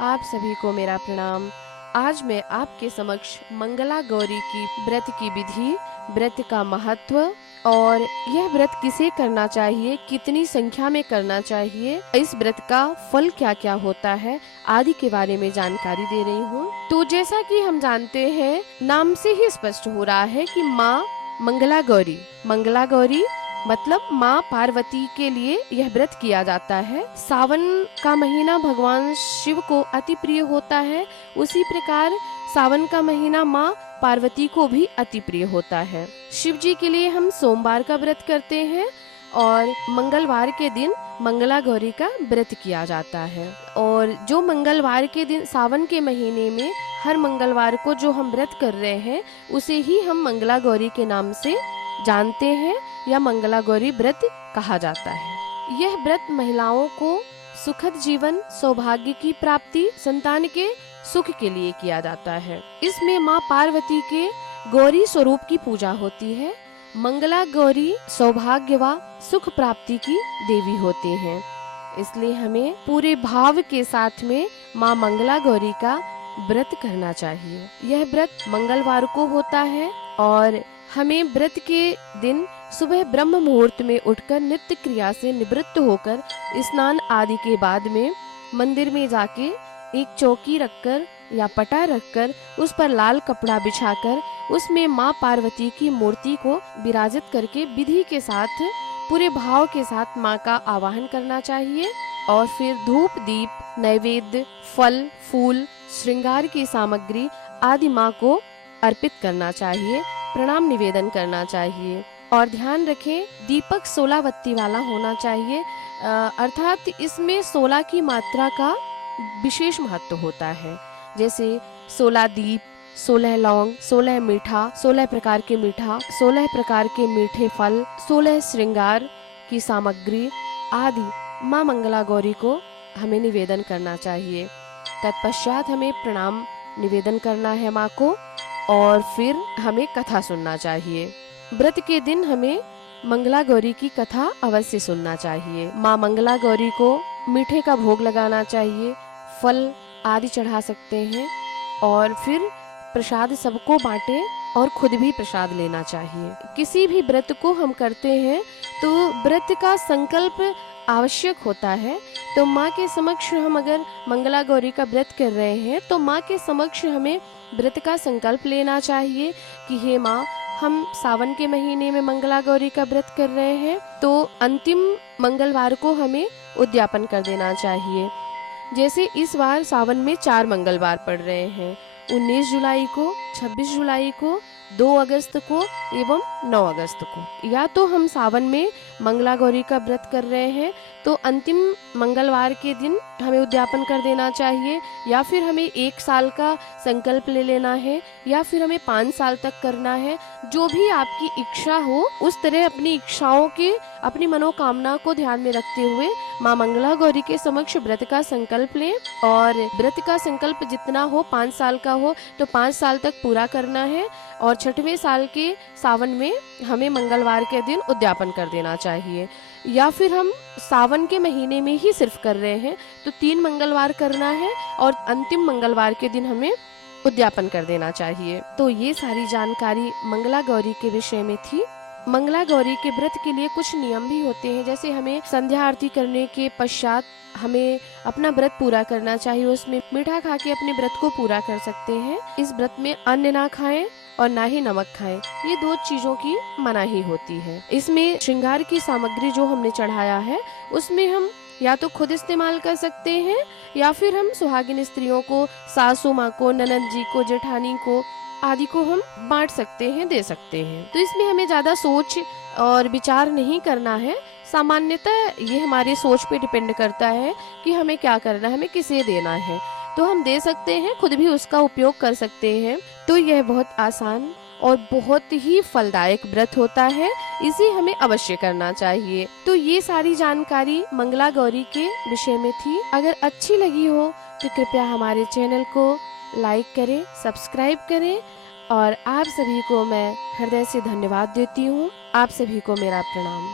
आप सभी को मेरा प्रणाम। आज मैं आपके समक्ष मंगला गौरी की व्रत की विधि, व्रत का महत्व और यह व्रत किसे करना चाहिए, कितनी संख्या में करना चाहिए, इस व्रत का फल क्या क्या होता है आदि के बारे में जानकारी दे रही हूँ। तो जैसा कि हम जानते हैं, नाम से ही स्पष्ट हो रहा है कि माँ मंगला गौरी मतलब माँ पार्वती के लिए यह व्रत किया जाता है। सावन का महीना भगवान शिव को अति प्रिय होता है, उसी प्रकार सावन का महीना माँ पार्वती को भी अति प्रिय होता है। शिव जी के लिए हम सोमवार का व्रत करते हैं और मंगलवार के दिन मंगला गौरी का व्रत किया जाता है। और जो मंगलवार के दिन सावन के महीने में हर मंगलवार को जो हम व्रत कर रहे हैं, उसे ही हम मंगला गौरी के नाम से जानते हैं या मंगला गौरी व्रत कहा जाता है। यह व्रत महिलाओं को सुखद जीवन, सौभाग्य की प्राप्ति, संतान के सुख के लिए किया जाता है। इसमें माँ पार्वती के गौरी स्वरूप की पूजा होती है। मंगला गौरी सौभाग्य व सुख प्राप्ति की देवी होती हैं, इसलिए हमें पूरे भाव के साथ में माँ मंगला गौरी का व्रत करना चाहिए। यह व्रत मंगलवार को होता है और हमें व्रत के दिन सुबह ब्रह्म मुहूर्त में उठकर नित्य क्रिया से निवृत्त होकर स्नान आदि के बाद में मंदिर में जाके एक चौकी रखकर या पटा रखकर उस पर लाल कपड़ा बिछाकर उसमें माँ पार्वती की मूर्ति को विराजित करके विधि के साथ पूरे भाव के साथ माँ का आवाहन करना चाहिए। और फिर धूप, दीप, नैवेद्य, फल, फूल, श्रृंगार की सामग्री आदि माँ को अर्पित करना चाहिए, प्रणाम निवेदन करना चाहिए। और ध्यान रखें, दीपक 16 बत्ती वाला होना चाहिए, अर्थात इसमें 16 की मात्रा का विशेष महत्व होता है। जैसे 16 दीप, 16 लौंग, 16 मीठा, 16 प्रकार के मीठा, 16 प्रकार के मीठे फल, 16 श्रृंगार की सामग्री आदि माँ मंगला गौरी को हमें निवेदन करना चाहिए। तत्पश्चात हमें प्रणाम निवेदन करना है माँ को और फिर हमें कथा सुनना चाहिए। व्रत के दिन हमें मंगला गौरी की कथा अवश्य सुनना चाहिए। माँ मंगला गौरी को मीठे का भोग लगाना चाहिए, फल आदि चढ़ा सकते हैं और फिर प्रसाद सबको बांटे और खुद भी प्रसाद लेना चाहिए। किसी भी व्रत को हम करते हैं तो व्रत का संकल्प आवश्यक होता है। तो माँ के समक्ष हम अगर मंगला गौरी का व्रत कर रहे हैं तो माँ के समक्ष हमें व्रत का संकल्प लेना चाहिए कि हे माँ, हम सावन के महीने में मंगला गौरी का व्रत कर रहे हैं, तो अंतिम मंगलवार को हमें उद्यापन कर देना चाहिए। जैसे इस बार सावन में 4 मंगलवार पड़ रहे हैं, 19 जुलाई को, 26 जुलाई को, 2 अगस्त को एवं 9 अगस्त को। या तो हम सावन में मंगला गौरी का व्रत कर रहे हैं तो अंतिम मंगलवार के दिन हमें उद्यापन कर देना चाहिए, या फिर हमें 1 साल का संकल्प ले लेना है, या फिर हमें 5 साल तक करना है। जो भी आपकी इच्छा हो उस तरह अपनी इच्छाओं के, अपनी मनोकामना को ध्यान में रखते हुए माँ मंगला गौरी के समक्ष व्रत का संकल्प लें। और व्रत का संकल्प जितना हो, 5 साल का हो तो 5 साल तक पूरा करना है और 6वें साल के सावन में हमें मंगलवार के दिन उद्यापन कर देना चाहिए। या फिर हम सावन के महीने में ही सिर्फ कर रहे हैं तो 3 मंगलवार करना है और अंतिम मंगलवार के दिन हमें उद्यापन कर देना चाहिए। तो ये सारी जानकारी मंगला गौरी के विषय में थी। मंगला गौरी के व्रत के लिए कुछ नियम भी होते हैं, जैसे हमें संध्या आरती करने के पश्चात हमें अपना व्रत पूरा करना चाहिए। उसमें मीठा खा के अपने व्रत को पूरा कर सकते हैं। इस व्रत में अन्न ना खाएं और ना ही नमक खाएं, ये 2 चीजों की मनाही होती है। इसमें श्रृंगार की सामग्री जो हमने चढ़ाया है उसमें हम या तो खुद इस्तेमाल कर सकते हैं या फिर हम सुहागिन स्त्रियों को, सासू माँ को, ननद जी को, जेठानी को आदि को हम बांट सकते हैं, दे सकते हैं। तो इसमें हमें ज्यादा सोच और विचार नहीं करना है। सामान्यतः ये हमारी सोच पे डिपेंड करता है कि हमें क्या करना है, हमें किसे देना है। तो हम दे सकते हैं, खुद भी उसका उपयोग कर सकते हैं। तो यह बहुत आसान और बहुत ही फलदायक व्रत होता है, इसे हमें अवश्य करना चाहिए। तो ये सारी जानकारी मंगला गौरी के विषय में थी। अगर अच्छी लगी हो तो कृपया हमारे चैनल को लाइक करें, सब्सक्राइब करें और आप सभी को मैं हृदय से धन्यवाद देती हूँ। आप सभी को मेरा प्रणाम।